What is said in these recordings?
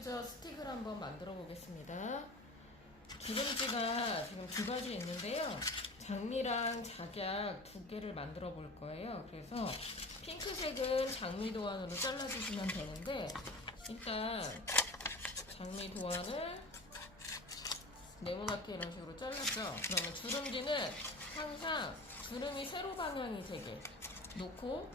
디퓨저 스틱을 한번 만들어 보겠습니다. 기름지가 지금 두 가지 있는데요. 장미랑 작약 두 개를 만들어 볼 거예요. 그래서 핑크색은 장미 도안으로 잘라주시면 되는데, 일단 장미 도안을 네모나게 이런 식으로 잘랐죠. 그러면 주름지는 항상 주름이 세로 방향이 되게 놓고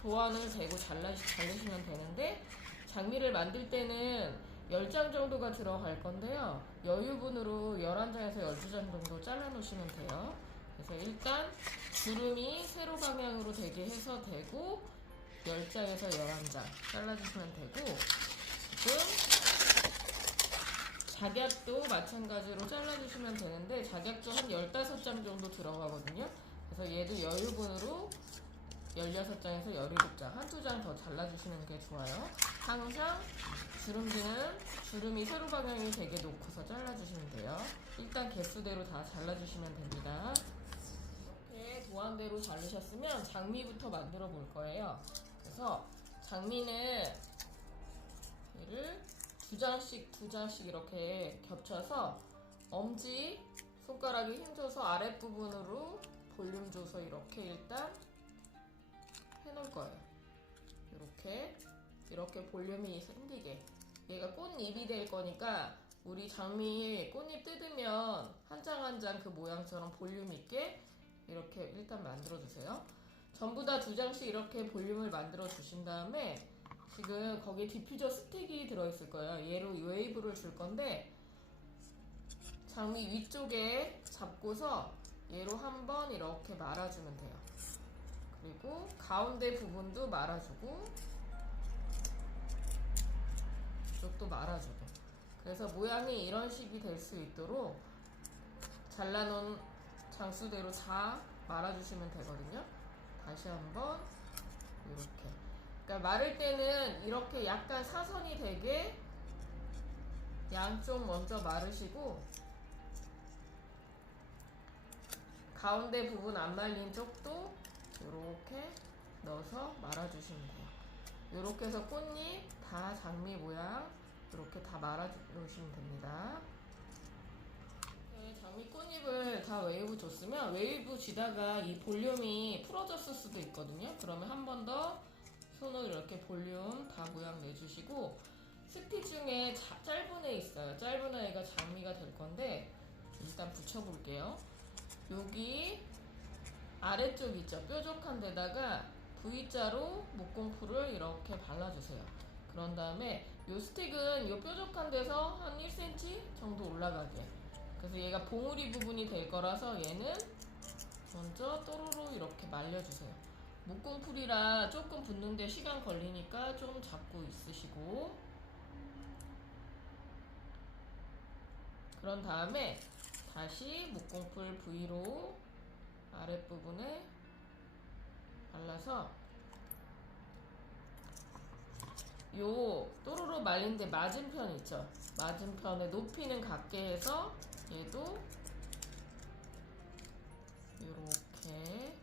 도안을 대고 자르시면 되는데, 장미를 만들 때는 10장 정도가 들어갈 건데요. 여유분으로 11장에서 12장 정도 잘라 놓으시면 돼요. 그래서 일단 주름이 세로 방향으로 되게 해서 대고 10장에서 11장 잘라주시면 되고, 지금 작약도 마찬가지로 잘라주시면 되는데, 작약도 한 15장 정도 들어가거든요. 그래서 얘도 여유분으로 16장에서 17장, 한두 장 더 잘라주시는 게 좋아요. 항상 주름지는 주름이 세로 방향이 되게 놓고서 잘라주시면 돼요. 일단 개수대로 다 잘라주시면 됩니다. 이렇게 도안대로 자르셨으면 장미부터 만들어 볼 거예요. 그래서 장미는 얘를 두 장씩 이렇게 겹쳐서 엄지 손가락에 힘줘서 아랫부분으로 볼륨 줘서 이렇게 일단 해놓을 거예요. 이렇게 볼륨이 생기게. 얘가 꽃잎이 될 거니까 우리 장미 꽃잎 뜯으면 한 장 한 장 그 모양처럼 볼륨 있게 이렇게 일단 만들어 주세요. 전부 다 두 장씩 이렇게 볼륨을 만들어 주신 다음에, 지금 거기에 디퓨저 스틱이 들어있을 거예요. 얘로 웨이브를 줄 건데, 장미 위쪽에 잡고서 얘로 한번 이렇게 말아주면 돼요. 그리고 가운데 부분도 말아주고 이쪽도 말아주고, 그래서 모양이 이런 식이 될 수 있도록 잘라놓은 장수대로 다 말아주시면 되거든요. 다시 한번 이렇게. 그러니까 마를 때는 이렇게 약간 사선이 되게 양쪽 먼저 마르시고, 가운데 부분 안 말린 쪽도 이렇게 넣어서 말아주시면 돼요. 이렇게 해서 꽃잎 다 장미 모양 이렇게 다 말아주시면 됩니다. 장미 꽃잎을 다 웨이브 줬으면, 웨이브 쥐다가 이 볼륨이 풀어졌을 수도 있거든요. 그러면 한 번 더 손으로 이렇게 볼륨 다 모양 내주시고, 스틱 중에 짧은 애 있어요. 짧은 애가 장미가 될 건데 일단 붙여볼게요. 여기 아래쪽 있죠? 뾰족한 데다가 V자로 목공풀을 이렇게 발라주세요. 그런 다음에 이 스틱은 이 뾰족한 데서 한 1cm 정도 올라가게. 그래서 얘가 봉우리 부분이 될 거라서 얘는 먼저 또로로 이렇게 말려주세요. 목공풀이라 조금 붙는데 시간 걸리니까 좀 잡고 있으시고, 그런 다음에 다시 목공풀 V로 아랫부분에 발라서 요 또로로 말린데 맞은편 있죠? 맞은편에 높이는 같게 해서 얘도 이렇게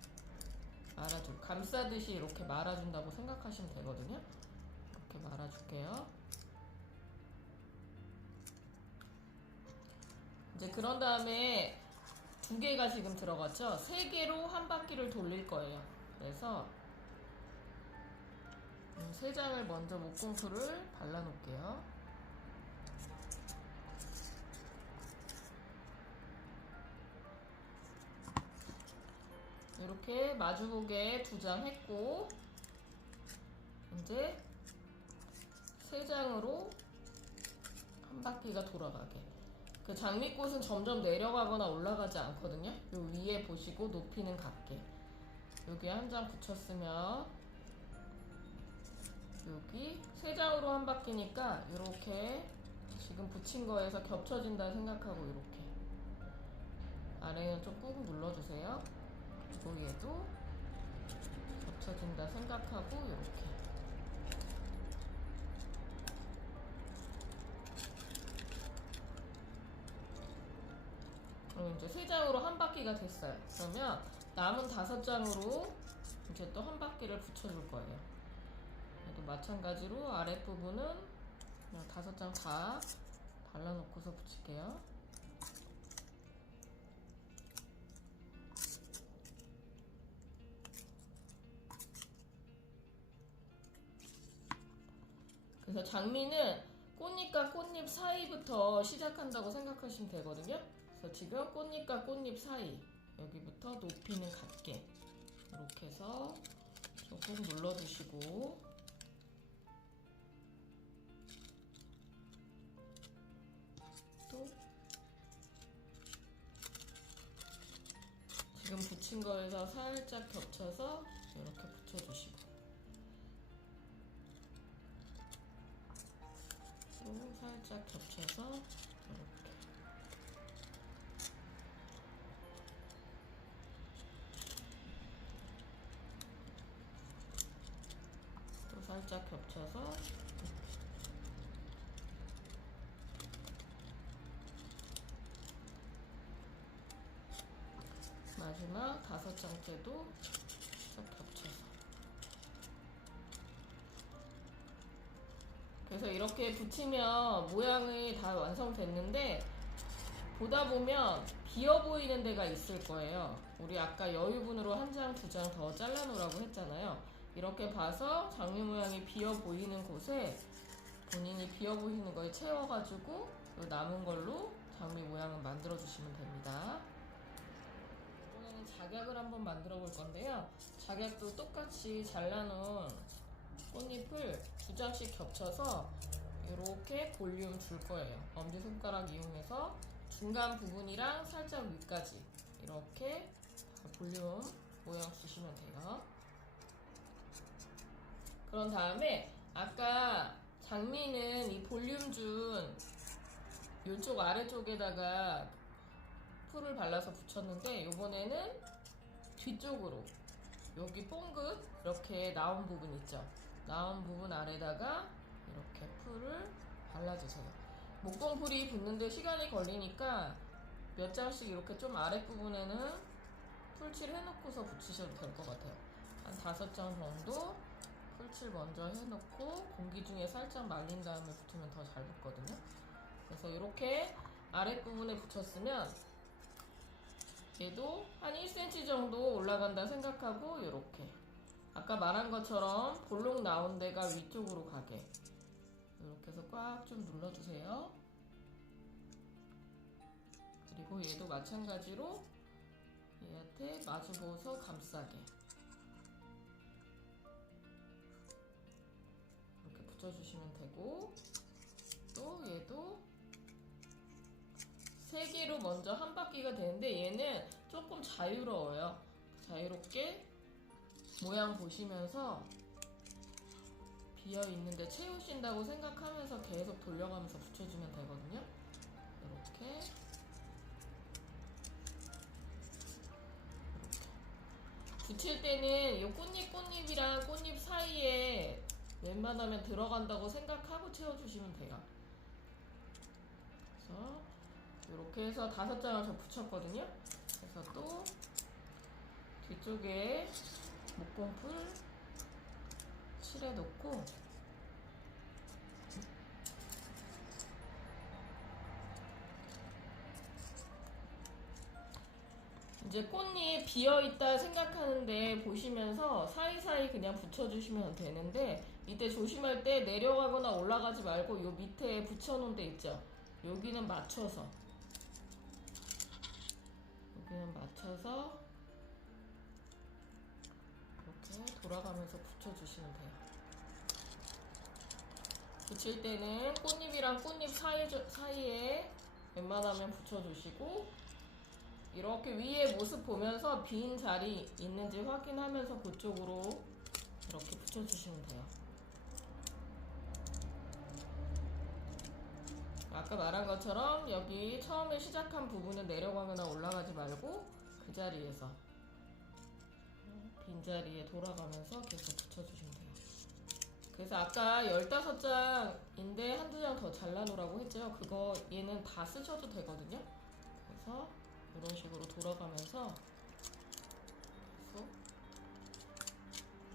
말아주고, 감싸듯이 이렇게 말아준다고 생각하시면 되거든요. 이렇게 말아줄게요. 이제 그런 다음에 두 개가 지금 들어갔죠? 세 개로 한 바퀴를 돌릴 거예요. 그래서 세 장을 먼저 목공풀을 발라 놓을게요. 이렇게 마주보게 두 장 했고, 이제 세 장으로 한 바퀴가 돌아가게. 그 장미꽃은 점점 내려가거나 올라가지 않거든요. 요 위에 보시고 높이는 같게. 여기 한 장 붙였으면 여기 세 장으로 한 바퀴니까 이렇게 지금 붙인 거에서 겹쳐진다 생각하고 이렇게 아래는 좀 꾹 눌러주세요. 그리고 얘도 겹쳐진다 생각하고 이렇게. 그럼 이제 세 장으로 한 바퀴가 됐어요. 그러면 남은 5장으로 이제 또 한 바퀴를 붙여줄 거예요. 얘도 마찬가지로 아랫부분은 그냥 5장 다 발라놓고서 붙일게요. 그래서 장미는 꽃잎과 꽃잎 사이부터 시작한다고 생각하시면 되거든요. 그래서 지금 꽃잎과 꽃잎 사이 여기부터 높이는 같게 이렇게 해서 조금 눌러주시고, 또 지금 붙인 거에서 살짝 겹쳐서 이렇게 붙여주시고, 또 살짝 겹쳐서 이렇게, 또 살짝 겹쳐서, 마지막 5장째도 딱 겹쳐서. 그래서 이렇게 붙이면 모양이 다 완성됐는데, 보다 보면 비어 보이는 데가 있을 거예요. 우리 아까 여유분으로 1장, 2장 더 잘라 놓으라고 했잖아요. 이렇게 봐서 장미 모양이 비어 보이는 곳에 본인이 비어 보이는 거에 채워가지고 남은 걸로 장미 모양을 만들어 주시면 됩니다. 이번에는 작약을 한번 만들어 볼 건데요. 작약도 똑같이 잘라놓은 꽃잎을 2장씩 겹쳐서 이렇게 볼륨 줄 거예요. 엄지손가락 이용해서 중간 부분이랑 살짝 위까지 이렇게 볼륨 모양 주시면 돼요. 그런 다음에 아까 장미는 이 볼륨 준 이쪽 아래쪽에다가 풀을 발라서 붙였는데, 이번에는 뒤쪽으로 여기 뽕긋 이렇게 나온 부분 있죠. 나온 부분 아래다가 이렇게 풀을 발라주세요. 목공풀이 붙는데 시간이 걸리니까 몇 장씩 이렇게 좀 아랫부분에는 풀칠 해놓고서 붙이셔도 될 것 같아요. 한 5장 정도 풀칠 먼저 해놓고 공기 중에 살짝 말린 다음에 붙으면 더 잘 붙거든요. 그래서 이렇게 아랫부분에 붙였으면 얘도 한 1cm 정도 올라간다 생각하고, 이렇게 아까 말한 것처럼 볼록 나온 데가 위쪽으로 가게 이렇게 해서 꽉 좀 눌러주세요. 그리고 얘도 마찬가지로 얘한테 마주보고서 감싸게 이렇게 붙여주시면 되고, 또 얘도 3개로 먼저 한 바퀴가 되는데 얘는 조금 자유로워요. 자유롭게 모양 보시면서 비어 있는데 채우신다고 생각하면서 계속 돌려가면서 붙여주면 되거든요. 이렇게 붙일 때는 이 꽃잎이랑 꽃잎 사이에 웬만하면 들어간다고 생각하고 채워주시면 돼요. 그래서 이렇게 해서 5장을 저 붙였거든요. 그래서 또 뒤쪽에 목공풀 칠해 놓고, 이제 꽃잎 비어있다 생각하는데 보시면서 사이사이 그냥 붙여주시면 되는데, 이때 조심할 때 내려가거나 올라가지 말고 요 밑에 붙여놓은 데 있죠. 여기는 맞춰서 이렇게 돌아가면서 붙여주시면 돼요. 붙일 때는 꽃잎이랑 꽃잎 사이에 웬만하면 붙여주시고, 이렇게 위에 모습 보면서 빈 자리 있는지 확인하면서 그쪽으로 이렇게 붙여주시면 돼요. 아까 말한 것처럼 여기 처음에 시작한 부분은 내려가거나 올라가지 말고 그 자리에서 빈자리에 돌아가면서 계속 붙여주시면 돼요. 그래서 아까 15장인데 한두 장 더 잘라놓으라고 했죠. 그거 얘는 다 쓰셔도 되거든요. 그래서 이런 식으로 돌아가면서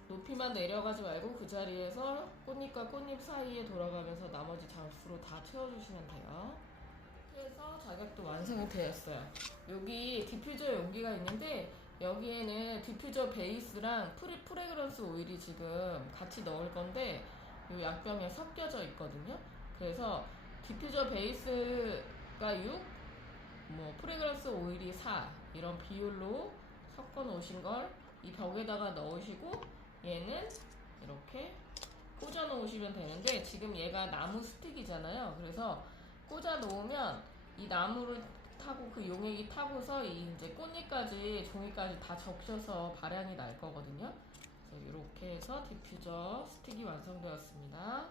계속 높이만 내려가지 말고 그 자리에서 꽃잎과 꽃잎 사이에 돌아가면서 나머지 장수로 다 채워주시면 돼요. 그래서 자격도 완성이 되었어요. 여기 디퓨저 용기가 있는데 여기에는 디퓨저 베이스랑 프레그런스 오일이 지금 같이 넣을 건데 이 약병에 섞여져 있거든요. 그래서 디퓨저 베이스가 6, 프레그런스 오일이 4 이런 비율로 섞어 놓으신 걸 이 벽에다가 넣으시고 얘는 이렇게 꽂아 놓으시면 되는데 지금 얘가 나무 스틱이잖아요. 그래서 꽂아 놓으면 이 나무를 타고 그 용액이 타고서 이제 꽃잎까지 종이까지 다 적셔서 발향이 날 거거든요. 그래서 이렇게 해서 디퓨저 스틱이 완성되었습니다.